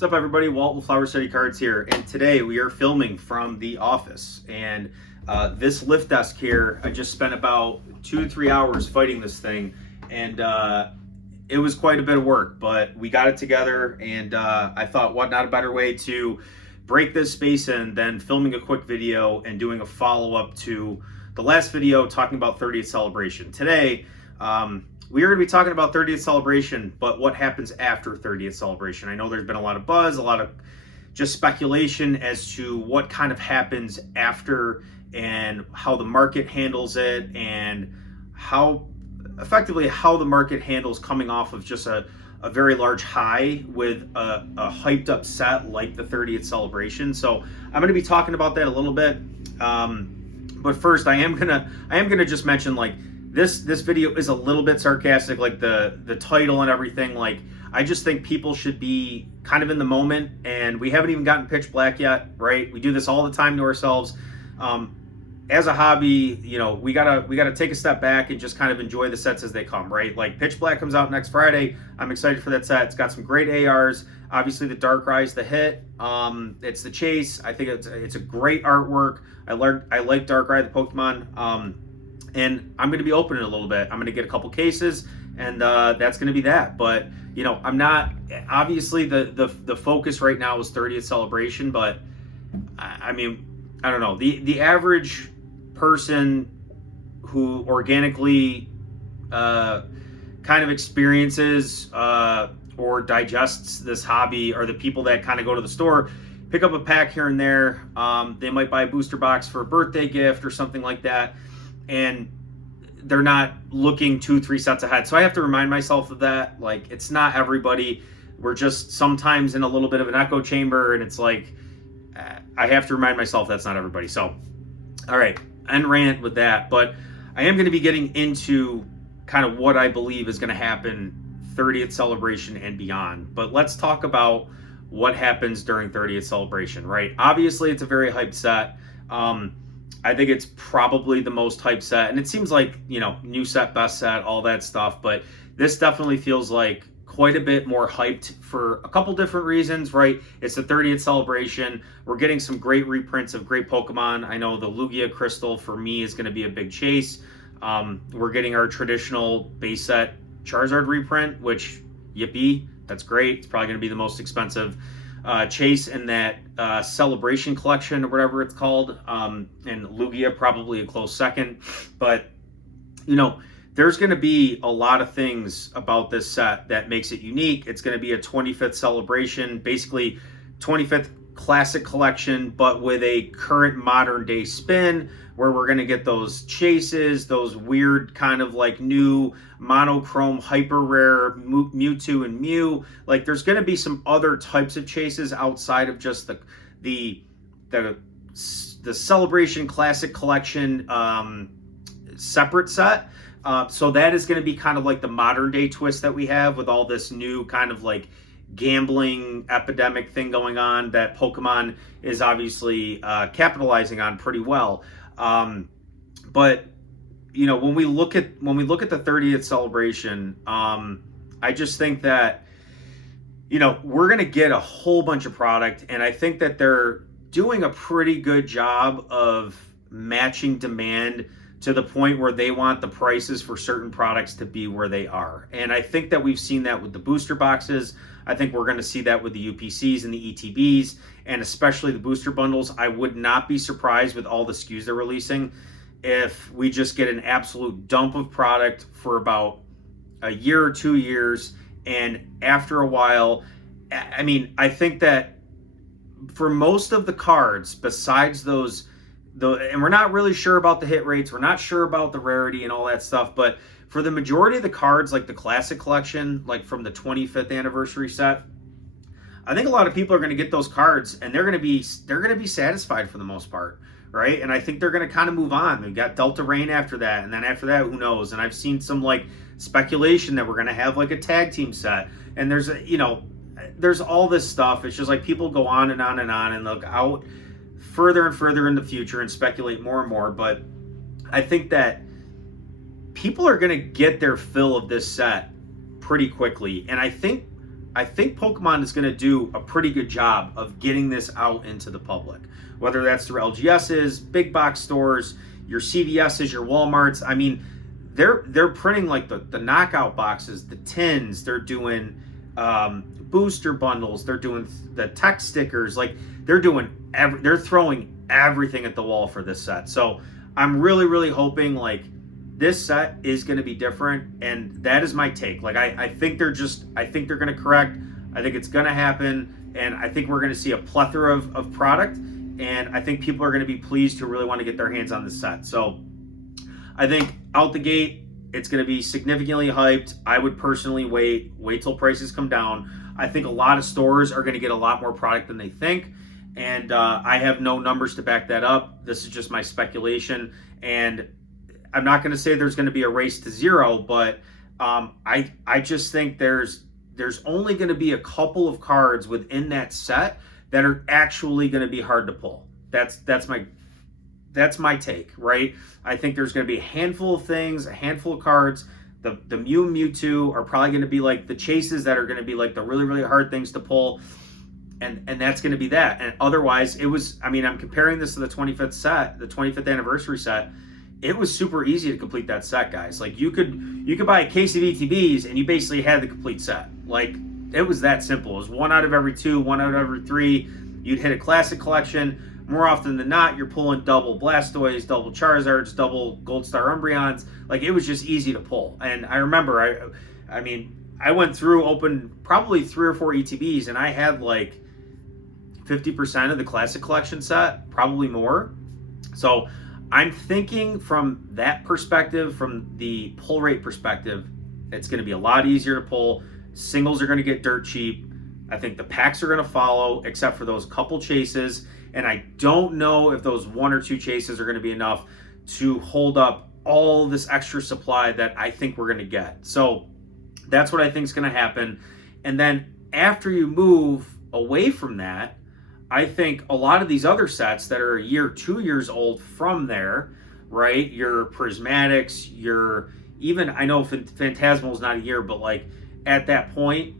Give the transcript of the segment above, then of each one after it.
What's up, everybody? Walt with Flower City Cards here, and today we are filming from the office. And this lift desk here, I just spent about 2 to 3 hours fighting this thing, and it was quite a bit of work, but we got it together. And I thought, what not a better way to break this space in than filming a quick video and doing a follow-up to the last video talking about 30th celebration. Today, we are going to be talking about 30th celebration, but what happens after 30th celebration? I know there's been a lot of buzz, a lot of just speculation as to what kind of happens after and how the market handles it, and how effectively how the market handles coming off of just a very large high with a hyped up set like the 30th celebration. So I'm going to be talking about that a little bit. But first, I am gonna just mention, like, this video is a little bit sarcastic, like the title and everything. Like, I just think people should be kind of in the moment, and we haven't even gotten pitch black yet, right? We do this all the time to ourselves. As a hobby, you know, we gotta take a step back and just kind of enjoy the sets as they come, right? Like, pitch black comes out next Friday. I'm excited for that set. It's got some great ARs. Obviously, the Darkrai's the hit. It's the chase. I think it's a great artwork. I like Darkrai, the Pokemon. And I'm going to be opening it a little bit. I'm going to get a couple cases, and that's going to be that. But, you know, I'm not, obviously the focus right now is 30th celebration, but I mean, I don't know. The average person who organically kind of experiences or digests this hobby are the people that kind of go to the store, pick up a pack here and there. They might buy a booster box for a birthday gift or something like that, and they're not looking 2-3 sets ahead. So I have to remind myself of that. Like, it's not everybody. We're just sometimes in a little bit of an echo chamber, and it's like, I have to remind myself that's not everybody. So, all right, end rant with that. But I am going to be getting into kind of what I believe is going to happen 30th celebration and beyond. But let's talk about what happens during 30th celebration, right? Obviously, it's a very hyped set. I think it's probably the most hyped set, and it seems like, you know, new set, best set, all that stuff, but this definitely feels like quite a bit more hyped for a couple different reasons, right? It's the 30th celebration. We're getting some great reprints of great Pokemon. I know the Lugia Crystal for me is going to be a big chase. We're getting our traditional base set Charizard reprint, which, yippee, that's great. It's probably going to be the most expensive chase in that celebration collection or whatever it's called, and Lugia probably a close second. But, you know, there's going to be a lot of things about this set that makes it unique. It's going to be a 25th celebration, basically 25th classic collection, but with a current modern day spin, where we're going to get those chases, those weird kind of like new monochrome hyper rare Mewtwo and Mew. Like, there's going to be some other types of chases outside of just the celebration classic collection separate set. So that is going to be kind of like the modern day twist that we have with all this new kind of like gambling epidemic thing going on that Pokemon is obviously capitalizing on pretty well. But, you know, when we look at the 30th celebration, I just think that, you know, we're going to get a whole bunch of product, and I think that they're doing a pretty good job of matching demand to the point where they want the prices for certain products to be where they are. And I think that we've seen that with the booster boxes. I think we're going to see that with the UPCs and the ETBs, and especially the booster bundles. I would not be surprised with all the SKUs they're releasing if we just get an absolute dump of product for about a year or 2 years. And after a while, I mean, I think that for most of the cards, besides those, and we're not really sure about the hit rates, we're not sure about the rarity and all that stuff, but for the majority of the cards, like the classic collection, like from the 25th anniversary set, I think a lot of people are going to get those cards, and they're going to be satisfied for the most part, right? And I think they're going to kind of move on. We've got Delta Rain after that, and then after that, who knows? And I've seen some like speculation that we're going to have like a tag team set, and there's you know, there's all this stuff. It's just like people go on and on and on and look out further and further in the future and speculate more and more. But I think that people are going to get their fill of this set pretty quickly. And I think I think Pokemon is going to do a pretty good job of getting this out into the public, whether that's through LGS's, big box stores, your CVS's, your Walmarts. I mean, they're printing like the knockout boxes, the tins. They're doing booster bundles. They're doing the tech stickers. Like they're throwing everything at the wall for this set. So I'm really hoping like this set is going to be different, and that is my take. Like I think they're going to correct. I think it's going to happen, and I think we're going to see a plethora of product, and I think people are going to be pleased who really want to get their hands on this set. So I think out the gate, it's going to be significantly hyped. I would personally wait till prices come down. I think a lot of stores are going to get a lot more product than they think, and I have no numbers to back that up. This is just my speculation, and I'm not going to say there's going to be a race to zero, but I just think there's only going to be a couple of cards within that set that are actually going to be hard to pull. That's my take, right? I think there's going to be a handful of things, a handful of cards. The Mew and Mewtwo are probably going to be like the chases that are going to be like the really hard things to pull, and that's going to be that. And otherwise, I'm comparing this to the 25th set, the 25th anniversary set. It was super easy to complete that set, guys. Like you could buy a case of ETBs and you basically had the complete set. Like it was that simple. It was 1 out of every 2, 1 out of every 3. You'd hit a classic collection. More often than not, you're pulling double Blastoise, double Charizards, double Gold Star Umbreons. Like it was just easy to pull. And I remember, I went through, opened probably 3 or 4 ETBs, and I had like 50% of the classic collection set, probably more. So I'm thinking from that perspective, from the pull rate perspective, it's going to be a lot easier to pull. Singles are going to get dirt cheap. I think the packs are going to follow, except for those couple chases. And I don't know if those 1 or 2 chases are going to be enough to hold up all this extra supply that I think we're going to get. So that's what I think is going to happen. And then after you move away from that, I think a lot of these other sets that are a year, 2 years old from there, right? Your Prismatics, I know Phantasmal is not a year, but like at that point,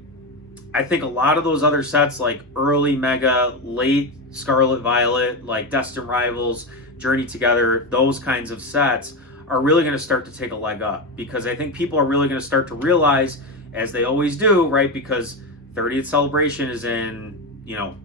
I think a lot of those other sets like early Mega, late Scarlet Violet, like Destined Rivals, Journey Together, those kinds of sets are really going to start to take a leg up, because I think people are really going to start to realize, as they always do, right? Because 30th celebration is in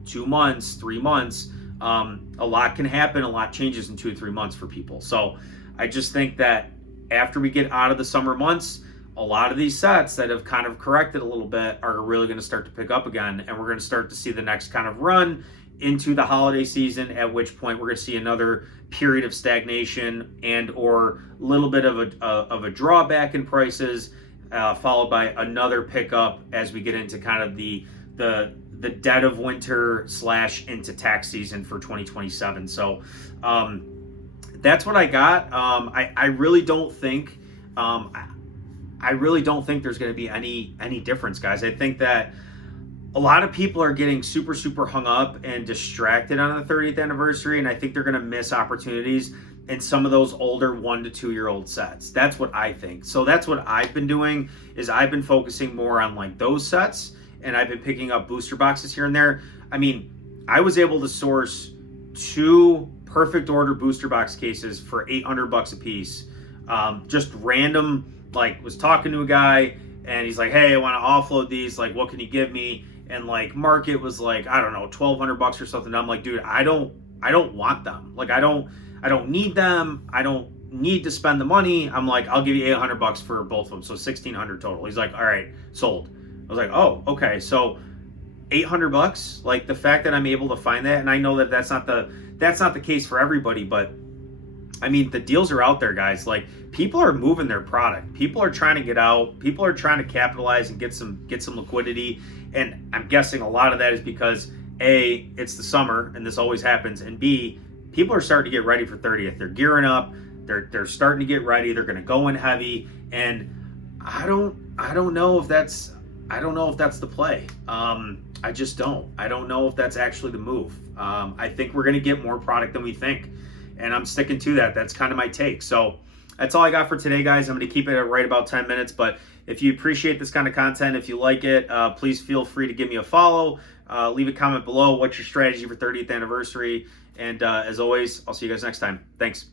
2 months, 3 months. A lot can happen, a lot changes in 2 or 3 months for people. So I just think that after we get out of the summer months, a lot of these sets that have kind of corrected a little bit are really going to start to pick up again, and we're going to start to see the next kind of run into the holiday season, at which point we're going to see another period of stagnation and or a little bit of a drawback in prices, followed by another pickup as we get into kind of the dead of winter / into tax season for 2027. So that's what I got. I really don't think there's going to be any difference, guys. I think that a lot of people are getting super hung up and distracted on the 30th anniversary, and I think they're going to miss opportunities in some of those older 1 to 2 year old sets. That's what I think. So that's what I've been doing, is I've been focusing more on like those sets, and I've been picking up booster boxes here and there. I mean, I was able to source 2 perfect order booster box cases for $800 a piece. Just random, like was talking to a guy and he's like, hey, I want to offload these. Like, what can you give me? And like market was like, I don't know, $1,200 or something. I'm like, dude, I don't want them. Like, I don't need them. I don't need to spend the money. I'm like, I'll give you $800 for both of them. So $1,600 total. He's like, all right, sold. I was like, oh, okay. So $800, like the fact that I'm able to find that, and I know that that's not the case for everybody, but I mean, the deals are out there, guys. Like, people are moving their product. People are trying to get out. People are trying to capitalize and get some liquidity. And I'm guessing a lot of that is because A, it's the summer and this always happens, and B, people are starting to get ready for 30th. They're gearing up. They're starting to get ready. They're going to go in heavy, and I don't know if that's the play. I just don't. I don't know if that's actually the move. I think we're going to get more product than we think, and I'm sticking to that. That's kind of my take. So That's all I got for today, guys. I'm going to keep it at right about 10 minutes, but if you appreciate this kind of content, if you like it, please feel free to give me a follow. Leave a comment below. What's your strategy for 30th anniversary? And as always, I'll see you guys next time. Thanks.